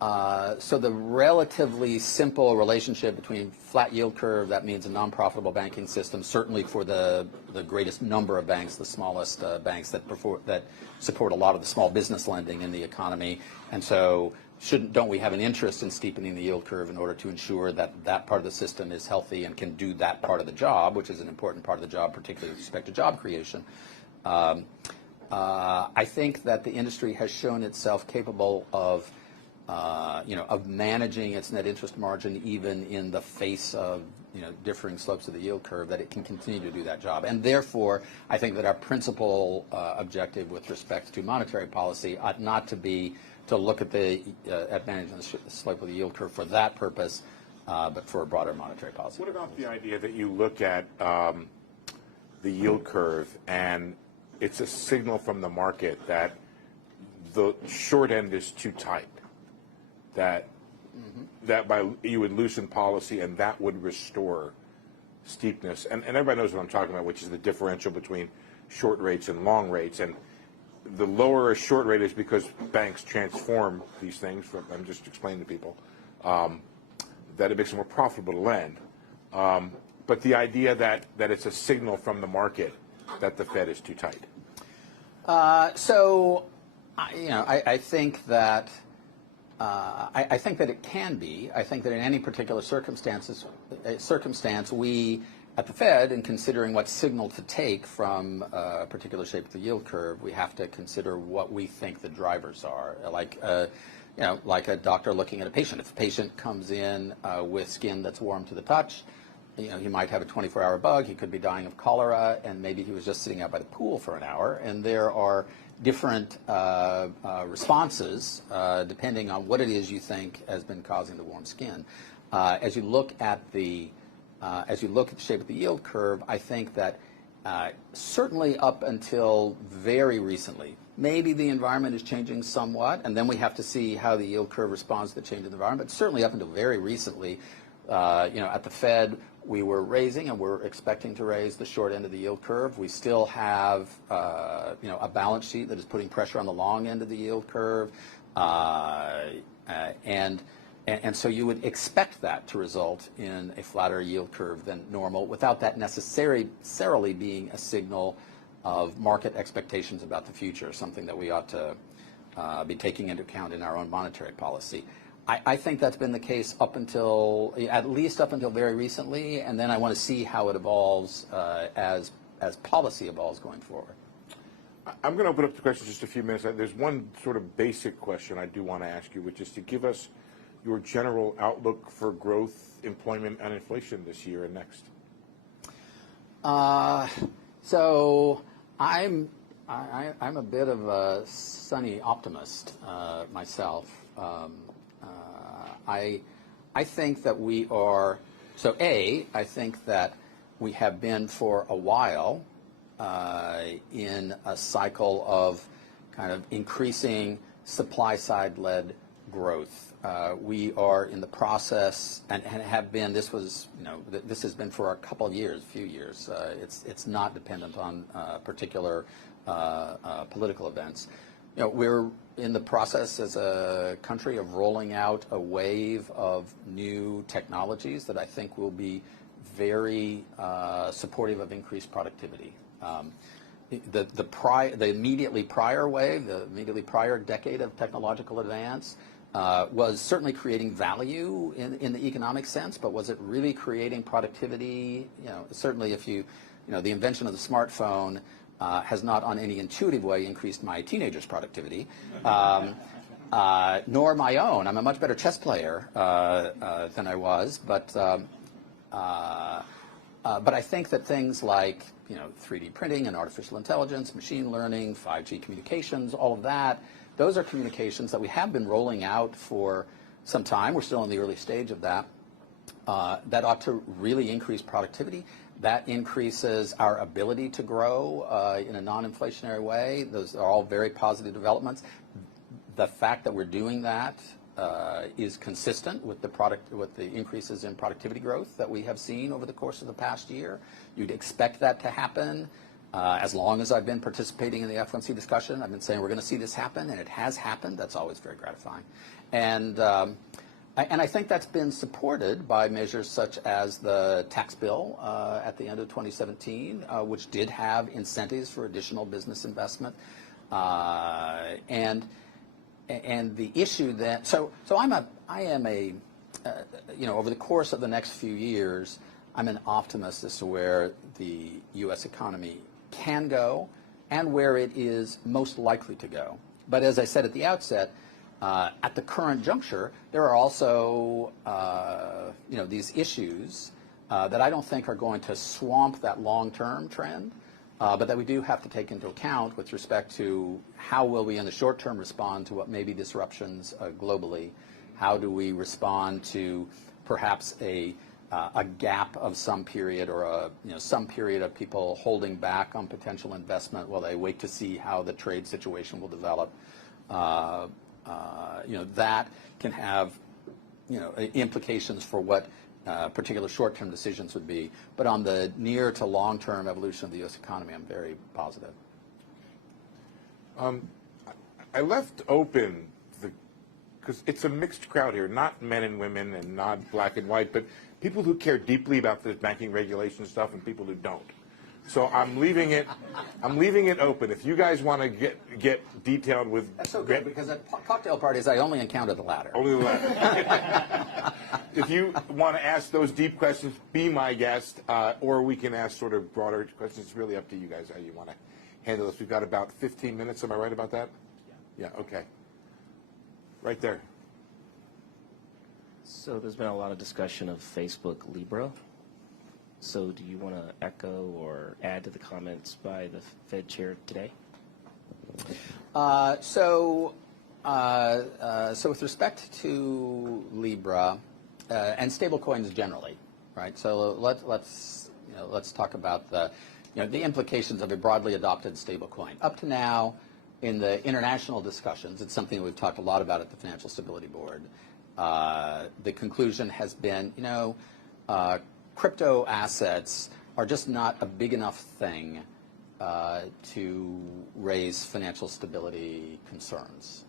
the relatively simple relationship between flat yield curve, that means a non-profitable banking system, certainly for the greatest number of banks, the smallest banks that support a lot of the small business lending in the economy, and so don't we have an interest in steepening the yield curve in order to ensure that that part of the system is healthy and can do that part of the job, which is an important part of the job, particularly with respect to job creation. I think that the industry has shown itself capable of managing its net interest margin even in the face of differing slopes of the yield curve, that it can continue to do that job. And therefore, I think that our principal objective with respect to monetary policy ought not to be to look at managing the slope of the yield curve for that purpose, but for a broader monetary policy. What about the idea that you look at the yield curve and it's a signal from the market that the short end is too tight? That you would loosen policy and that would restore steepness. And everybody knows what I'm talking about, which is the differential between short rates and long rates. And the lower a short rate is because banks transform these things, I'm just explaining to people, that it makes it more profitable to lend. But the idea that it's a signal from the market that the Fed is too tight. I think that I think that it can be. I think that in any particular circumstance, we at the Fed, in considering what signal to take from a particular shape of the yield curve, we have to consider what we think the drivers are. Like a doctor looking at a patient. If a patient comes in with skin that's warm to the touch, he might have a 24-hour bug. He could be dying of cholera, and maybe he was just sitting out by the pool for an hour. And there are different responses depending on what it is you think has been causing the warm skin. As you look at the shape of the yield curve, I think that certainly up until very recently, maybe the environment is changing somewhat, and then we have to see how the yield curve responds to the change in the environment. But certainly up until very recently, At the Fed, we were raising and we're expecting to raise the short end of the yield curve. We still have, a balance sheet that is putting pressure on the long end of the yield curve. And so you would expect that to result in a flatter yield curve than normal without that necessarily being a signal of market expectations about the future, something that we ought to be taking into account in our own monetary policy. I think that's been the case at least up until very recently, and then I want to see how it evolves as policy evolves going forward. I'm going to open up the questions just a few minutes. There's one sort of basic question I do want to ask you, which is to give us your general outlook for growth, employment, and inflation this year and next. So I'm a bit of a sunny optimist myself. I think that we are, I think that we have been for a while in a cycle of kind of increasing supply-side-led growth. We are in the process, and have been, this has been for a couple of years, few years. It's not dependent on particular political events. We're in the process as a country of rolling out a wave of new technologies that I think will be very supportive of increased productivity. The immediately prior wave, the immediately prior decade of technological advance was certainly creating value in the economic sense, but was it really creating productivity? Certainly if the invention of the smartphone has not on any intuitive way increased my teenager's productivity, nor my own. I'm a much better chess player than I was, but I think that things like 3D printing and artificial intelligence, machine learning, 5G communications, all of that, those are communications that we have been rolling out for some time. We're still in the early stage of that. That ought to really increase productivity. That increases our ability to grow in a non-inflationary way. Those are all very positive developments. The fact that we're doing that is consistent with the increases in productivity growth that we have seen over the course of the past year. You'd expect that to happen. As long as I've been participating in the F1C discussion, I've been saying we're going to see this happen, and it has happened. That's always very gratifying. And I think that's been supported by measures such as the tax bill at the end of 2017, which did have incentives for additional business investment. And the issue that I am over the course of the next few years, I'm an optimist as to where the U.S. economy can go and where it is most likely to go. But as I said at the outset, at the current juncture, there are also these issues that I don't think are going to swamp that long-term trend, but that we do have to take into account with respect to how will we in the short term respond to what may be disruptions globally. How do we respond to perhaps a gap of some period or some period of people holding back on potential investment while they wait to see how the trade situation will develop. That can have implications for what particular short-term decisions would be. But on the near to long-term evolution of the U.S. economy, I'm very positive. I left open because it's a mixed crowd here, not men and women and not black and white, but people who care deeply about this banking regulation stuff and people who don't. So I'm leaving it open. If you guys want to get detailed with... That's so good, because at cocktail parties, I only encounter the latter. Only the latter. If you want to ask those deep questions, be my guest, or we can ask sort of broader questions. It's really up to you guys how you want to handle this. We've got about 15 minutes. Am I right about that? Yeah, okay. Right there. So there's been a lot of discussion of Facebook Libra. So do you want to echo or add to the comments by the Fed chair today? So with respect to Libra and stablecoins generally, right? So let's talk about the implications of a broadly adopted stablecoin. Up to now, in the international discussions, it's something that we've talked a lot about at the Financial Stability Board. The conclusion has been, crypto assets are just not a big enough thing to raise financial stability concerns.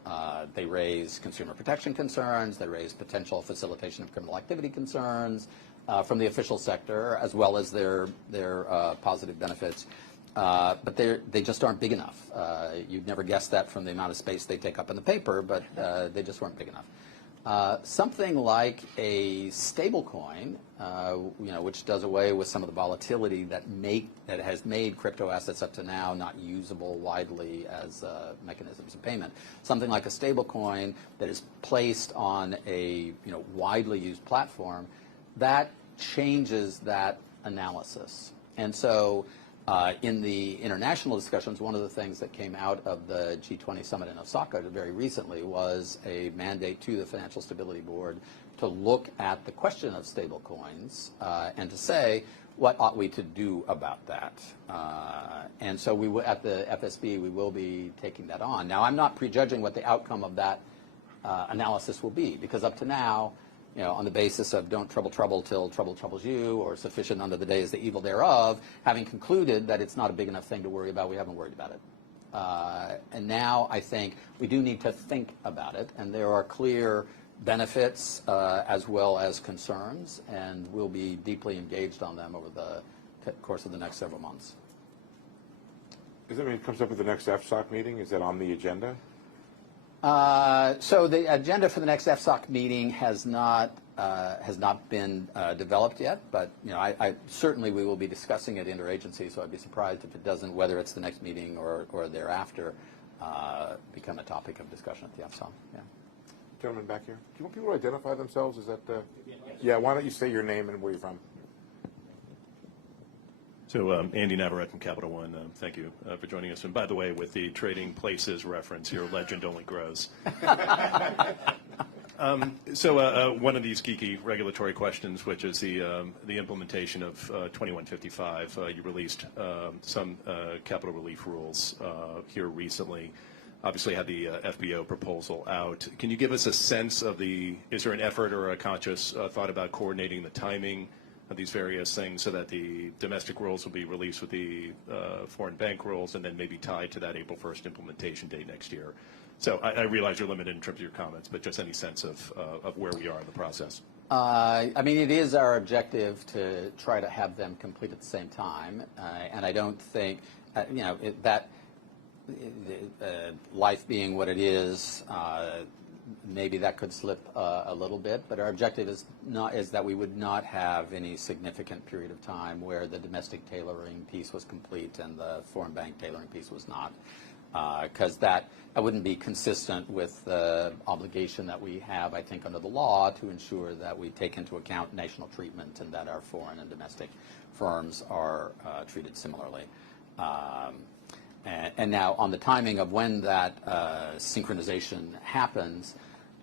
They raise consumer protection concerns, they raise potential facilitation of criminal activity concerns from the official sector, as well as their positive benefits. But they just aren't big enough. You'd never guess that from the amount of space they take up in the paper, but they just weren't big enough. Something like a stable coin, which does away with some of the volatility that has made crypto assets up to now not usable widely as mechanisms of payment. Something like a stable coin that is placed on a widely used platform, that changes that analysis. And so in the international discussions, one of the things that came out of the G20 summit in Osaka very recently was a mandate to the Financial Stability Board to look at the question of stable coins and to say, what ought we to do about that? And so we at the FSB, we will be taking that on. Now, I'm not prejudging what the outcome of that analysis will be, because up to now, on the basis of don't trouble till trouble troubles you, or sufficient unto the day is the evil thereof, having concluded that it's not a big enough thing to worry about, we haven't worried about it. And now I think we do need to think about it, and there are clear benefits as well as concerns, and we'll be deeply engaged on them over the course of the next several months. Does that mean it comes up at the next FSOC meeting? Is that on the agenda? So the agenda for the next FSOC meeting has not been developed yet, but I certainly we will be discussing it interagency. So I'd be surprised if it doesn't, whether it's the next meeting or thereafter, become a topic of discussion at the FSOC. Yeah. Gentleman back here. Do you want people to identify themselves? Is that yeah? Why don't you say your name and where you're from? So Andy Navarrete from Capital One, thank you for joining us. And by the way, with the Trading Places reference, your legend only grows. So one of these geeky regulatory questions, which is the implementation of 2155. You released some capital relief rules here recently. Obviously had the FBO proposal out. Can you give us a sense of is there an effort or a conscious thought about coordinating the timing of these various things so that the domestic rules will be released with the foreign bank rules and then maybe tied to that April 1st implementation date next year? So I realize you're limited in terms of your comments, but just any sense of where we are in the process. I mean, it is our objective to try to have them complete at the same time, and I don't think, life being what it is, maybe that could slip a little bit, but our objective is that we would not have any significant period of time where the domestic tailoring piece was complete and the foreign bank tailoring piece was not, because that wouldn't be consistent with the obligation that we have, I think, under the law to ensure that we take into account national treatment and that our foreign and domestic firms are treated similarly. And now on the timing of when that synchronization happens,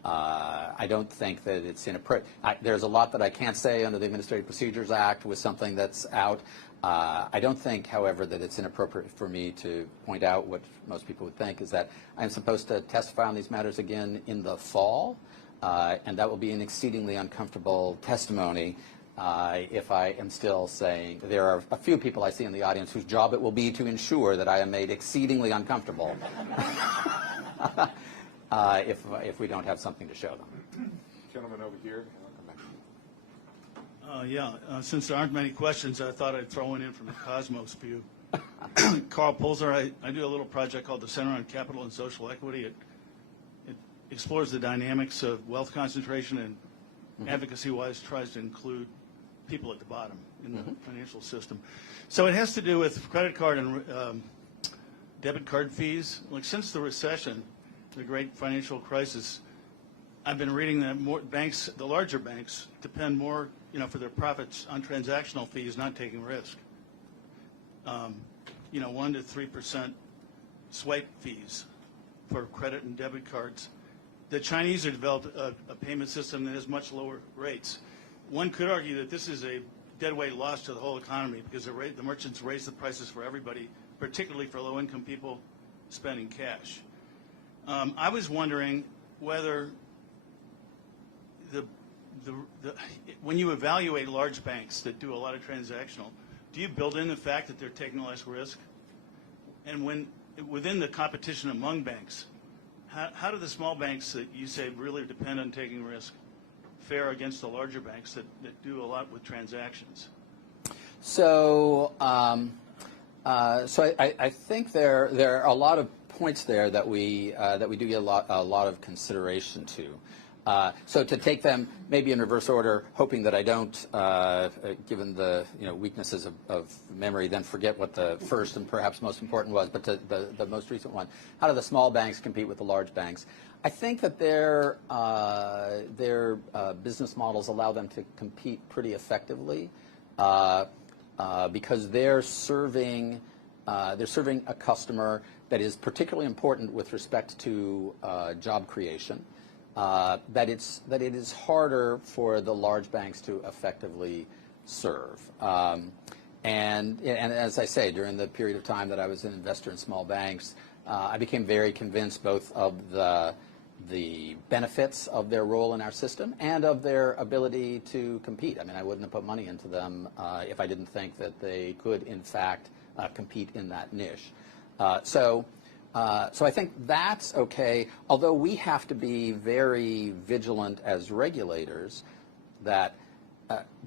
I don't think that it's inappropriate. There's a lot that I can't say under the Administrative Procedures Act with something that's out. I don't think, however, that it's inappropriate for me to point out what most people would think is that I'm supposed to testify on these matters again in the fall, and that will be an exceedingly uncomfortable testimony. If I am still saying, there are a few people I see in the audience whose job it will be to ensure that I am made exceedingly uncomfortable if we don't have something to show them. Gentleman over here. Since there aren't many questions, I thought I'd throw one in from the Cosmos view. Carl Pulzer, I do a little project called the Center on Capital and Social Equity. It explores the dynamics of wealth concentration and advocacy-wise tries to include people at the bottom in the financial system. So it has to do with credit card and debit card fees. Like since the recession, the great financial crisis, I've been reading that more banks, the larger banks, depend more, for their profits on transactional fees, not taking risk. 1 to 3% swipe fees for credit and debit cards. The Chinese have developed a payment system that has much lower rates. One could argue that this is a deadweight loss to the whole economy because the merchants raise the prices for everybody, particularly for low-income people spending cash. I was wondering whether when you evaluate large banks that do a lot of transactional, do you build in the fact that they're taking less risk? And within the competition among banks, how do the small banks that you say really depend on taking risk fare against the larger banks that do a lot with transactions? So, I think there are a lot of points there that we do get a lot of consideration to. So to take them maybe in reverse order, hoping that I don't, given the weaknesses of memory, then forget what the first and perhaps most important was. But the most recent one: how do the small banks compete with the large banks? I think that their business models allow them to compete pretty effectively because they're serving a customer that is particularly important with respect to job creation. That it is harder for the large banks to effectively serve. And as I say, during the period of time that I was an investor in small banks, I became very convinced both of the benefits of their role in our system and of their ability to compete. I mean, I wouldn't have put money into them if I didn't think that they could, in fact, compete in that niche. So I think that's okay, although we have to be very vigilant as regulators that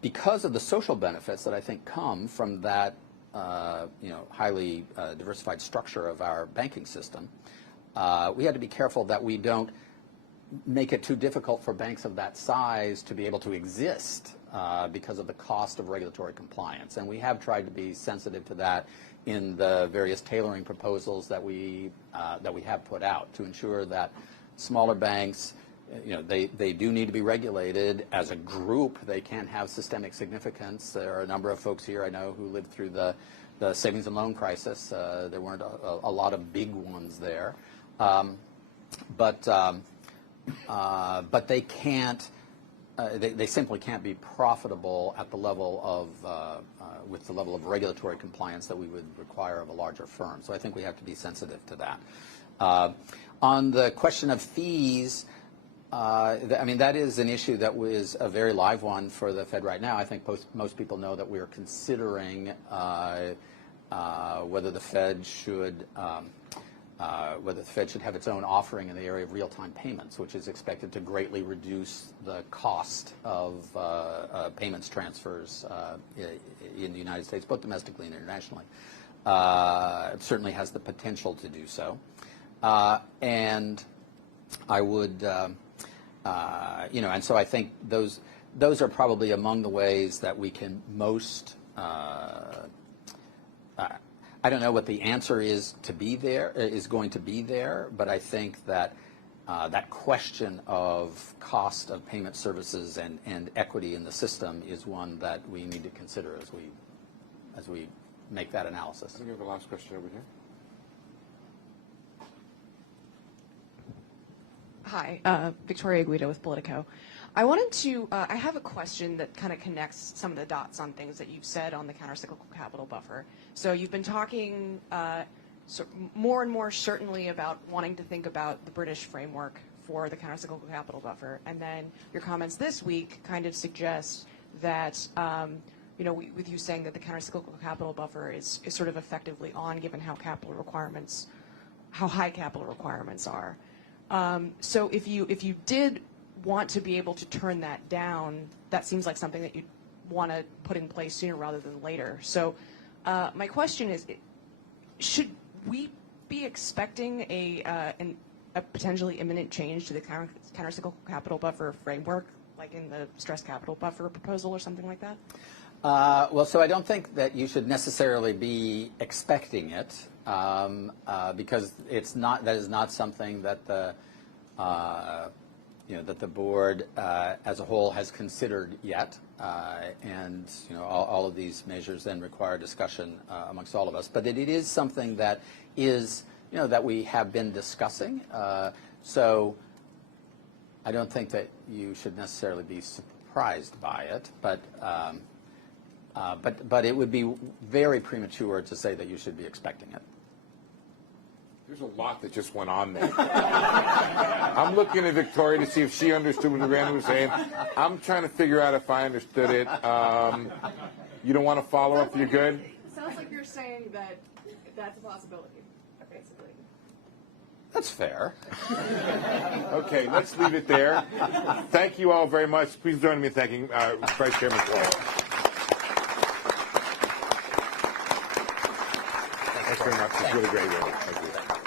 because of the social benefits that I think come from that highly diversified structure of our banking system, we had to be careful that we don't make it too difficult for banks of that size to be able to exist because of the cost of regulatory compliance. And we have tried to be sensitive to that in the various tailoring proposals that we have put out to ensure that smaller banks, they do need to be regulated as a group. They can have systemic significance. There are a number of folks here I know who lived through the savings and loan crisis. There weren't a lot of big ones there, but they can't. They simply can't be profitable at the level of with the level of regulatory compliance that we would require of a larger firm. So I think we have to be sensitive to that. On the question of fees, I mean, that is an issue that was a very live one for the Fed right now. I think most people know that we are considering whether the Fed should have its own offering in the area of real-time payments, which is expected to greatly reduce the cost of payments transfers in the United States, both domestically and internationally. It certainly has the potential to do so. And I would, and so I think those are probably among the ways that we can most I don't know what the answer is going to be there, but I think that that question of cost of payment services and equity in the system is one that we need to consider as we make that analysis. I think we have a last question over here. Hi, Victoria Guida with Politico. I have a question that kind of connects some of the dots on things that you've said on the countercyclical capital buffer. So you've been talking more and more certainly about wanting to think about the British framework for the countercyclical capital buffer. And then your comments this week kind of suggest that, with you saying that the countercyclical capital buffer is sort of effectively on given how high capital requirements are. So if you did want to be able to turn that down, that seems like something that you'd want to put in place sooner rather than later. So my question is, should we be expecting a potentially imminent change to the countercyclical capital buffer framework, like in the stress capital buffer proposal or something like that? Well, so I don't think that you should necessarily be expecting it because that is not something that the board as a whole has considered yet, and all of these measures then require discussion amongst all of us. But it is something that is that we have been discussing. So I don't think that you should necessarily be surprised by it, but it would be very premature to say that you should be expecting it. There's a lot that just went on there. I'm looking at Victoria to see if she understood what Randal was saying. I'm trying to figure out if I understood it. You don't want to follow up? You're good? Sounds like you're saying that that's a possibility, basically. That's fair. Okay, let's leave it there. Thank you all very much. Please join me in thanking Vice Chairman Quarles. Thanks very much. It's really great. Thank you.